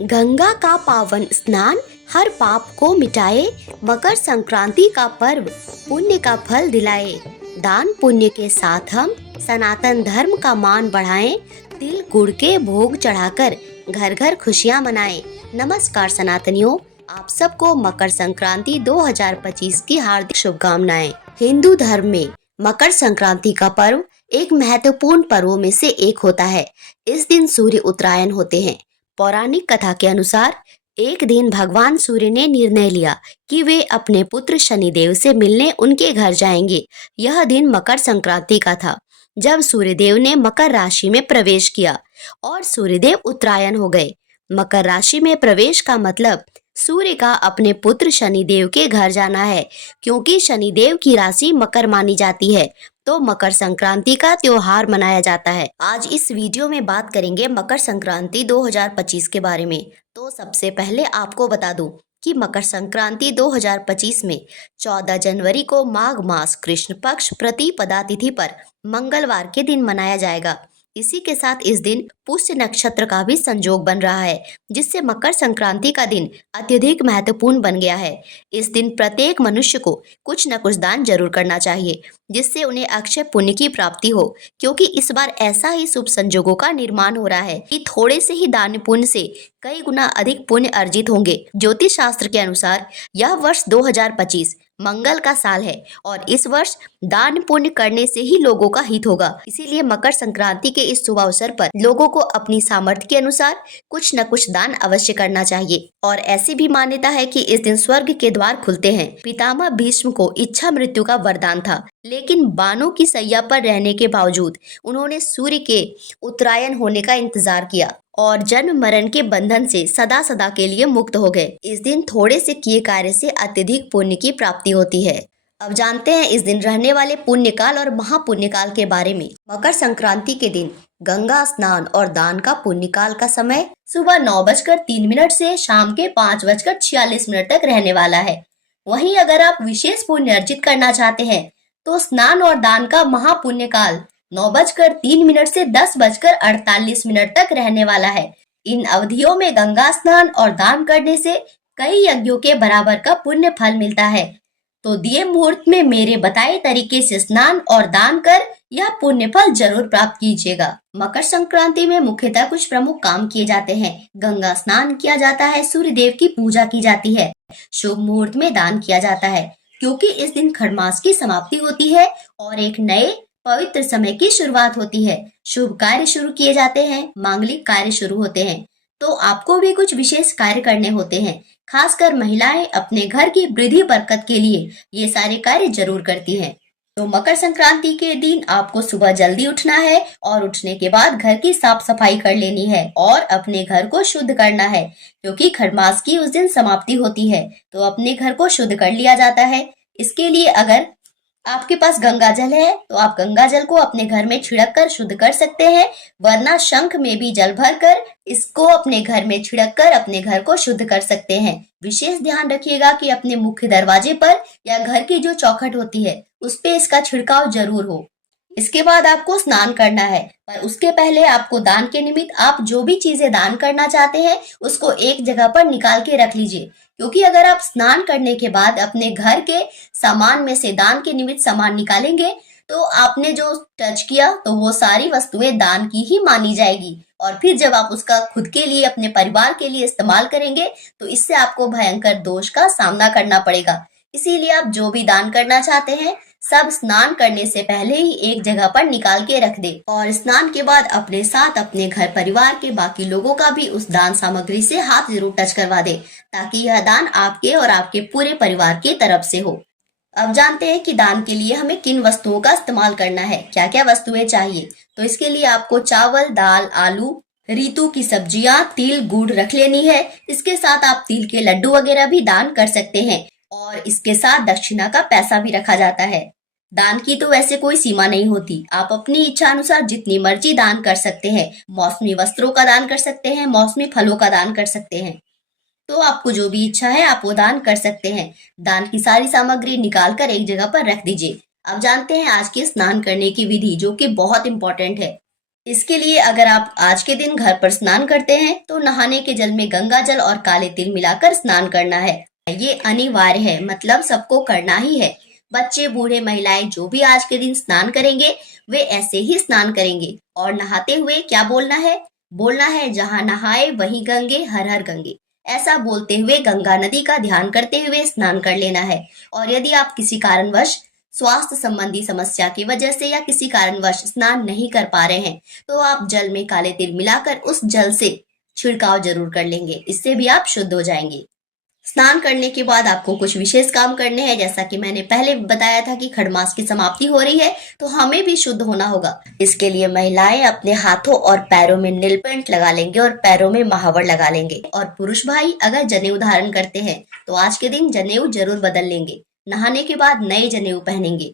गंगा का पावन स्नान हर पाप को मिटाए, मकर संक्रांति का पर्व पुण्य का फल दिलाए। दान पुण्य के साथ हम सनातन धर्म का मान बढ़ाएं, तिल गुड़ के भोग चढ़ाकर घर घर खुशियां मनाएं। नमस्कार सनातनियों, आप सबको मकर संक्रांति 2025 की हार्दिक शुभकामनाएं। हिंदू धर्म में मकर संक्रांति का पर्व एक महत्वपूर्ण पर्वों में से एक होता है। इस दिन सूर्य उत्तरायण होते हैं। पौराणिक कथा के अनुसार एक दिन भगवान सूर्य ने निर्णय लिया कि वे अपने पुत्र शनिदेव से मिलने उनके घर जाएंगे। यह दिन मकर संक्रांति का था, जब सूर्यदेव ने मकर राशि में प्रवेश किया और सूर्यदेव उत्तरायण हो गए। मकर राशि में प्रवेश का मतलब सूर्य का अपने पुत्र शनिदेव के घर जाना है। क्योंकि शनिदेव की राशि मकर मानी जाती है, तो मकर संक्रांति का त्योहार मनाया जाता है। आज इस वीडियो में बात करेंगे मकर संक्रांति 2025 के बारे में। तो सबसे पहले आपको बता दूं कि मकर संक्रांति 2025 में 14 जनवरी को माघ मास कृष्ण पक्ष प्रतिपदा तिथि पर मंगलवार के दिन मनाया जाएगा। इसी के साथ इस दिन पुष्य नक्षत्र का भी संयोग बन रहा है, जिससे मकर संक्रांति का दिन अत्यधिक महत्वपूर्ण बन गया है। इस दिन प्रत्येक मनुष्य को कुछ न कुछ दान जरूर करना चाहिए, जिससे उन्हें अक्षय पुण्य की प्राप्ति हो। क्योंकि इस बार ऐसा ही शुभ संजोगों का निर्माण हो रहा है कि थोड़े से ही दान पुण्य से कई गुना अधिक पुण्य अर्जित होंगे। ज्योतिष शास्त्र के अनुसार यह वर्ष 2025 मंगल का साल है और इस वर्ष दान पुण्य करने से ही लोगों का हित होगा। इसीलिए मकर संक्रांति के इस शुभ अवसर पर लोगों को अपनी सामर्थ्य के अनुसार कुछ न कुछ दान अवश्य करना चाहिए। और ऐसी भी मान्यता है कि इस दिन स्वर्ग के द्वार खुलते हैं। पितामह भीष्म को इच्छा मृत्यु का वरदान था, लेकिन बाणों की सैया पर रहने के बावजूद उन्होंने सूर्य के उत्तरायण होने का इंतजार किया और जन्म मरण के बंधन से सदा सदा के लिए मुक्त हो गए। इस दिन थोड़े से किए कार्य से अत्यधिक पुण्य की प्राप्ति होती है। अब जानते हैं इस दिन रहने वाले पुण्य काल और महापुण्य काल के बारे में। मकर संक्रांति के दिन गंगा स्नान और दान का पुण्य काल का समय सुबह 9:03 से शाम के 5:46 तक रहने वाला है। वहीं अगर आप विशेष पुण्य अर्जित करना चाहते हैं तो स्नान और दान का महापुण्य काल 9:03 से 10:48 तक रहने वाला है। इन अवधियों में गंगा स्नान और दान करने से कई यज्ञों के बराबर का पुण्य फल मिलता है। तो दिए मुहूर्त में मेरे बताए तरीके से स्नान और दान कर यह पुण्य फल जरूर प्राप्त कीजिएगा। मकर संक्रांति में मुख्यतः कुछ प्रमुख काम किए जाते हैं। गंगा स्नान किया जाता है, सूर्य देव की पूजा की जाती है, शुभ मुहूर्त में दान किया जाता है क्योंकि इस दिन खरमास की समाप्ति होती है और एक नए पवित्र समय की शुरुआत होती है। शुभ कार्य शुरू किए जाते हैं, मांगलिक कार्य शुरू होते हैं। तो आपको भी कुछ विशेष कार्य करने होते हैं। खासकर महिलाएं अपने घर की वृद्धि बरकत के लिए ये सारे कार्य जरूर करती हैं। तो मकर संक्रांति के दिन आपको सुबह जल्दी उठना है और उठने के बाद घर की साफ सफाई कर लेनी है और अपने घर को शुद्ध करना है। क्योंकि खरमास की उस दिन समाप्ति होती है, तो अपने घर को शुद्ध कर लिया जाता है। इसके लिए अगर आपके पास गंगा जल है तो आप गंगा जल को अपने घर में छिड़क कर शुद्ध कर सकते हैं, वरना शंख में भी जल भर कर इसको अपने घर में छिड़क कर अपने घर को शुद्ध कर सकते हैं। विशेष ध्यान रखिएगा कि अपने मुख्य दरवाजे पर या घर की जो चौखट होती है उस पे इसका छिड़काव जरूर हो। इसके बाद आपको स्नान करना है, पर उसके पहले आपको दान के निमित्त आप जो भी चीजें दान करना चाहते हैं उसको एक जगह पर निकाल के रख लीजिए। क्योंकि अगर आप स्नान करने के बाद अपने घर के सामान में से दान के निमित्त सामान निकालेंगे तो आपने जो टच किया तो वो सारी वस्तुएं दान की ही मानी जाएगी और फिर जब आप उसका खुद के लिए अपने परिवार के लिए इस्तेमाल करेंगे तो इससे आपको भयंकर दोष का सामना करना पड़ेगा। इसीलिए आप जो भी दान करना चाहते हैं सब स्नान करने से पहले ही एक जगह पर निकाल के रख दे और स्नान के बाद अपने साथ अपने घर परिवार के बाकी लोगों का भी उस दान सामग्री से हाथ जरूर टच करवा दे, ताकि यह दान आपके और आपके पूरे परिवार की तरफ से हो। अब जानते हैं कि दान के लिए हमें किन वस्तुओं का इस्तेमाल करना है, क्या क्या वस्तुएं चाहिए। तो इसके लिए आपको चावल, दाल, आलू, ऋतु की सब्जियां, तिल, गुड़ रख लेनी है। इसके साथ आप तिल के लड्डू वगैरह भी दान कर सकते हैं और इसके साथ दक्षिणा का पैसा भी रखा जाता है। दान की तो वैसे कोई सीमा नहीं होती, आप अपनी इच्छा अनुसार जितनी मर्जी दान कर सकते हैं। मौसमी वस्त्रों का दान कर सकते हैं, मौसमी फलों का दान कर सकते हैं। तो आपको जो भी इच्छा है आप वो दान कर सकते हैं। दान की सारी सामग्री निकाल कर एक जगह पर रख दीजिए। अब जानते हैं आज के स्नान करने की विधि, जो कि बहुत इंपॉर्टेंट है। इसके लिए अगर आप आज के दिन घर पर स्नान करते हैं तो नहाने के जल में गंगा जल और काले तिल मिलाकर स्नान करना है। ये अनिवार्य है, मतलब सबको करना ही है। बच्चे, बूढ़े, महिलाएं जो भी आज के दिन स्नान करेंगे वे ऐसे ही स्नान करेंगे। और नहाते हुए क्या बोलना है? बोलना है, जहाँ नहाए वहीं गंगे, हर हर गंगे। ऐसा बोलते हुए गंगा नदी का ध्यान करते हुए स्नान कर लेना है। और यदि आप किसी कारणवश स्वास्थ्य संबंधी समस्या की वजह से या किसी कारणवश स्नान नहीं कर पा रहे हैं तो आप जल में काले तिल मिलाकर उस जल से छिड़काव जरूर कर लेंगे। इससे भी आप शुद्ध हो जाएंगे। स्नान करने के बाद आपको कुछ विशेष काम करने हैं। जैसा कि मैंने पहले बताया था कि खड़मास की समाप्ति हो रही है तो हमें भी शुद्ध होना होगा। इसके लिए महिलाएं अपने हाथों और पैरों में नील पेंट लगा लेंगे और पैरों में महावर लगा लेंगे। और पुरुष भाई अगर जनेऊ धारण करते हैं तो आज के दिन जनेऊ जरूर बदल लेंगे। नहाने के बाद नए जनेऊ पहनेंगे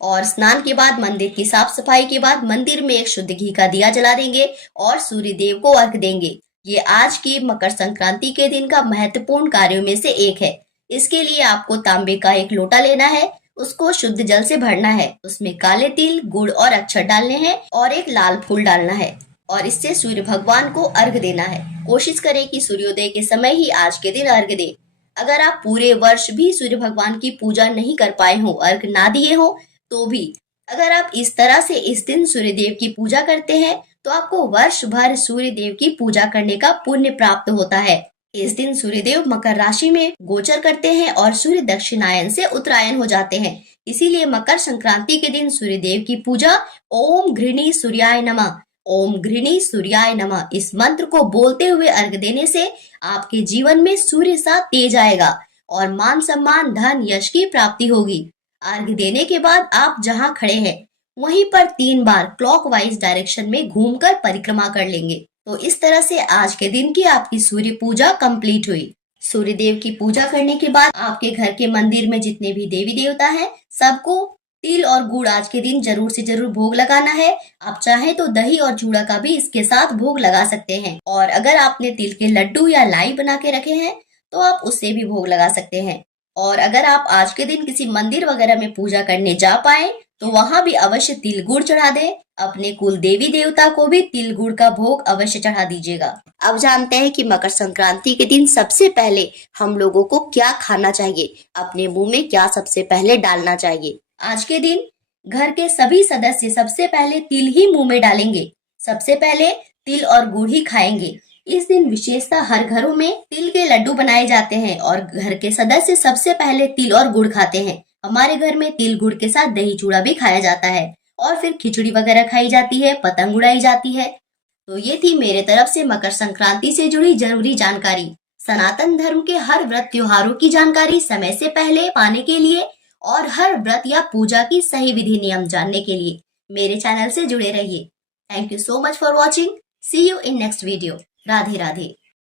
और स्नान के बाद मंदिर की साफ सफाई के बाद मंदिर में एक शुद्ध घी का दिया जला देंगे और सूर्य देव को अर्घ देंगे। ये आज की मकर संक्रांति के दिन का महत्वपूर्ण कार्यों में से एक है। इसके लिए आपको तांबे का एक लोटा लेना है, उसको शुद्ध जल से भरना है, उसमें काले तिल, गुड़ और अक्षत डालने हैं और एक लाल फूल डालना है और इससे सूर्य भगवान को अर्घ देना है। कोशिश करें कि सूर्योदय के समय ही आज के दिन अर्घ दें। अगर आप पूरे वर्ष भी सूर्य भगवान की पूजा नहीं कर पाए हो, अर्घ ना दिए हो, तो भी अगर आप इस तरह से इस दिन सूर्य देव की पूजा करते हैं तो आपको वर्ष भर सूर्य देव की पूजा करने का पुण्य प्राप्त होता है। इस दिन सूर्य देव मकर राशि में गोचर करते हैं और सूर्य दक्षिणायन से उत्तरायण हो जाते हैं। इसीलिए मकर संक्रांति के दिन सूर्य देव की पूजा ओम घृणी सूर्याय नमः, ओम घृणी सूर्याय नमः इस मंत्र को बोलते हुए अर्घ देने से आपके जीवन में सूर्य सा तेज आएगा और मान सम्मान, धन, यश की प्राप्ति होगी। अर्घ देने के बाद आप जहाँ खड़े हैं वहीं पर 3 बार क्लॉकवाइज डायरेक्शन में घूमकर परिक्रमा कर लेंगे। तो इस तरह से आज के दिन की आपकी सूर्य पूजा कंप्लीट हुई। सूर्य देव की पूजा करने के बाद आपके घर के मंदिर में जितने भी देवी देवता हैं सबको तिल और गुड़ आज के दिन जरूर से जरूर भोग लगाना है। आप चाहे तो दही और चूड़ा का भी इसके साथ भोग लगा सकते हैं। और अगर आपने तिल के लड्डू या लाई बना के रखे हैं तो आप उससे भी भोग लगा सकते हैं। और अगर आप आज के दिन किसी मंदिर वगैरह में पूजा करने जा पाए तो वहां भी अवश्य तिल गुड़ चढ़ा दें। अपने कुल देवी देवता को भी तिल गुड़ का भोग अवश्य चढ़ा दीजिएगा। अब जानते हैं कि मकर संक्रांति के दिन सबसे पहले हम लोगों को क्या खाना चाहिए, अपने मुंह में क्या सबसे पहले डालना चाहिए। आज के दिन घर के सभी सदस्य सबसे पहले तिल ही मुंह में डालेंगे। सबसे पहले तिल और गुड़ ही खाएंगे। इस दिन विशेषतः हर घरों में तिल के लड्डू बनाए जाते हैं और घर के सदस्य सबसे पहले तिल और गुड़ खाते हैं। हमारे घर में तिल गुड़ के साथ दही चूड़ा भी खाया जाता है और फिर खिचड़ी वगैरह खाई जाती है, पतंग उड़ाई जाती है। तो ये थी मेरे तरफ से मकर संक्रांति से जुड़ी जरूरी जानकारी। सनातन धर्म के हर व्रत त्योहारों की जानकारी समय से पहले पाने के लिए और हर व्रत या पूजा की सही विधि नियम जानने के लिए मेरे चैनल से जुड़े रहिए। Thank you so much for watching. See you in next video. Radhe Radhe.